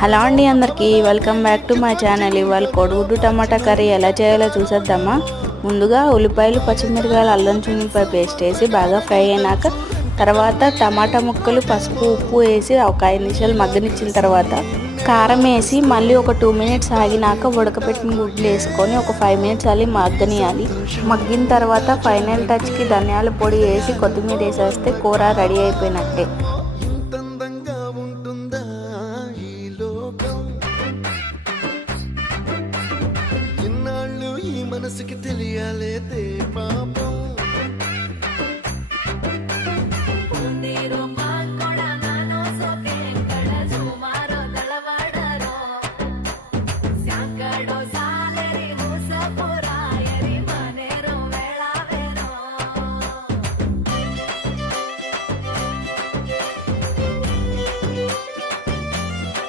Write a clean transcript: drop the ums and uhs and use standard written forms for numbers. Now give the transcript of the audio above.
Hello అండి, అందరికీ welcome back to my channel. ఇవాళ కోడిగుడ్డు టమాటా కర్రీ ఎలా చేయాలో చూసేద్దామా. ముందుగా ఉల్లిపాయలు, పచ్చిమిరపకాయలు, అల్లం చిన్నిపాయ పేస్ట్ వేసి బాగా ఫ్రై అయినాక తర్వాత టమాటా ముక్కలు, పసుపు, ఉప్పు వేసి ఒక 5 నిమిషాలు మగ్గనిచ్చిన తర్వాత కారం వేసి మళ్ళీ ఒక 2 మినిట్స్ ఆగినాక ఉడకపెట్టిన గుడ్లు వేసుకొని ఒక 5 మినిట్స్ అలా మగ్గనియాలి. మగ్గిన తర్వాత ఫైనల్ టచ్కి ధనియాల పొడి వేసి కొత్తిమీర వేసేస్తే కూర రెడీ అయిపోయినట్టే. మనసుకి తెలియాలేదే పాపం.